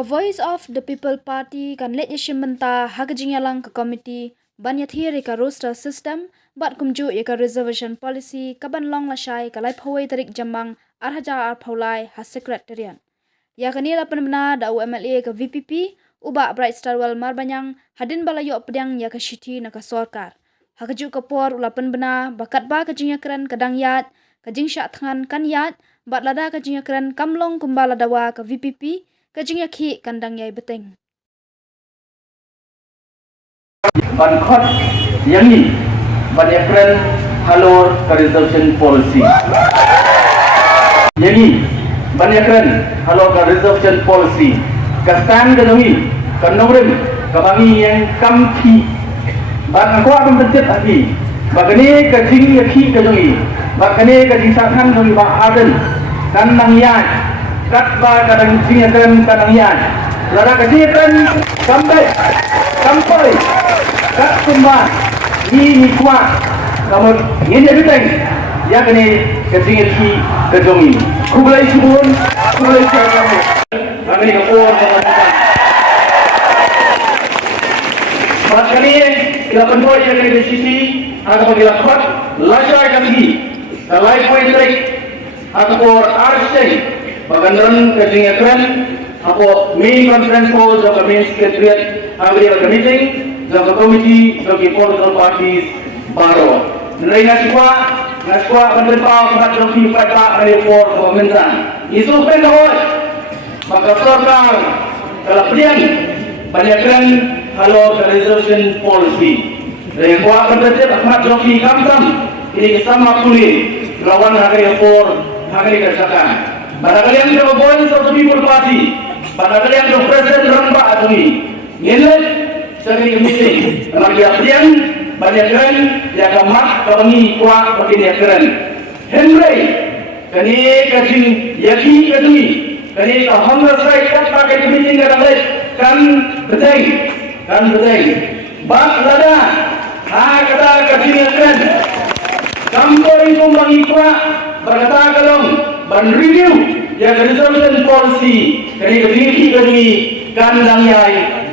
Ka Voice of the People Party kan let yashim menta hakajinyalang ka committee ban yathiri ka roster system bat kumju ya ka reservation policy kaban long la shai ka lai phawai tarik jamang arhaja ar phawlai ha secretariat ya kanila panmana da UMLA ka VPP uba Bright Star Wal Marbanyang hadin balayo pedang ya ka shiti na ka sorkar hakaju ka por ulapan bana bakat ba ka jinyakran kadang yat ka jingsha thangan kan yat bat lada ka jinyakran kamlong kumbala dawa ka VPP kajing yakhi kandang yai beteng. Ban khot yangi ban yakran halor reservation policy. Yangi ban yakran halor reservation policy. Kastan kanongi kanongrim kabangi yang kamthi. Ban aku akan bencet lagi. Bagani kajing yakhi kanongi. Bagani kajing sakhan kanongi ba aden kandang yai. Katba kadang jingakan kadang yan. Lara kajikan sampai kat kumba ni kuat. Kamu ini beteng. Ya kini kajingi kejongi. Kublai subun, kublai kamu. Kami kapur Mat kini kita pendoi yang di sisi atau kita kuat lajai kami. Kalai poin trik atau arcing. Bagandaran kajingatran apa main conference hall jauh main secretariat ambil ke meeting jauh komiti jauh political parties baru. Nilai naswa penerima tempat jauh pada dari for pemerintahan. Isu pendahulu maka sorkar kalau pilihan banyakkan halal reservation policy. Dari kuat penerima tempat jauh kamtam ini sama pulih lawan hari for hari kerjakan. Barangkali yang the voice of the people party, barangkali yang the president Ramba Atuni, nilai sekali meeting, lagi yang banyak keren, yang kemat kami kuat begini keren. Henry, kini kajing yaki kadui, kini kahangga saya kat pakai meeting kadang kan beteng, bak lada, kata kajing keren, kampor itu mengikut berkata kalong. Ban review yang reservation policy kini kandang yai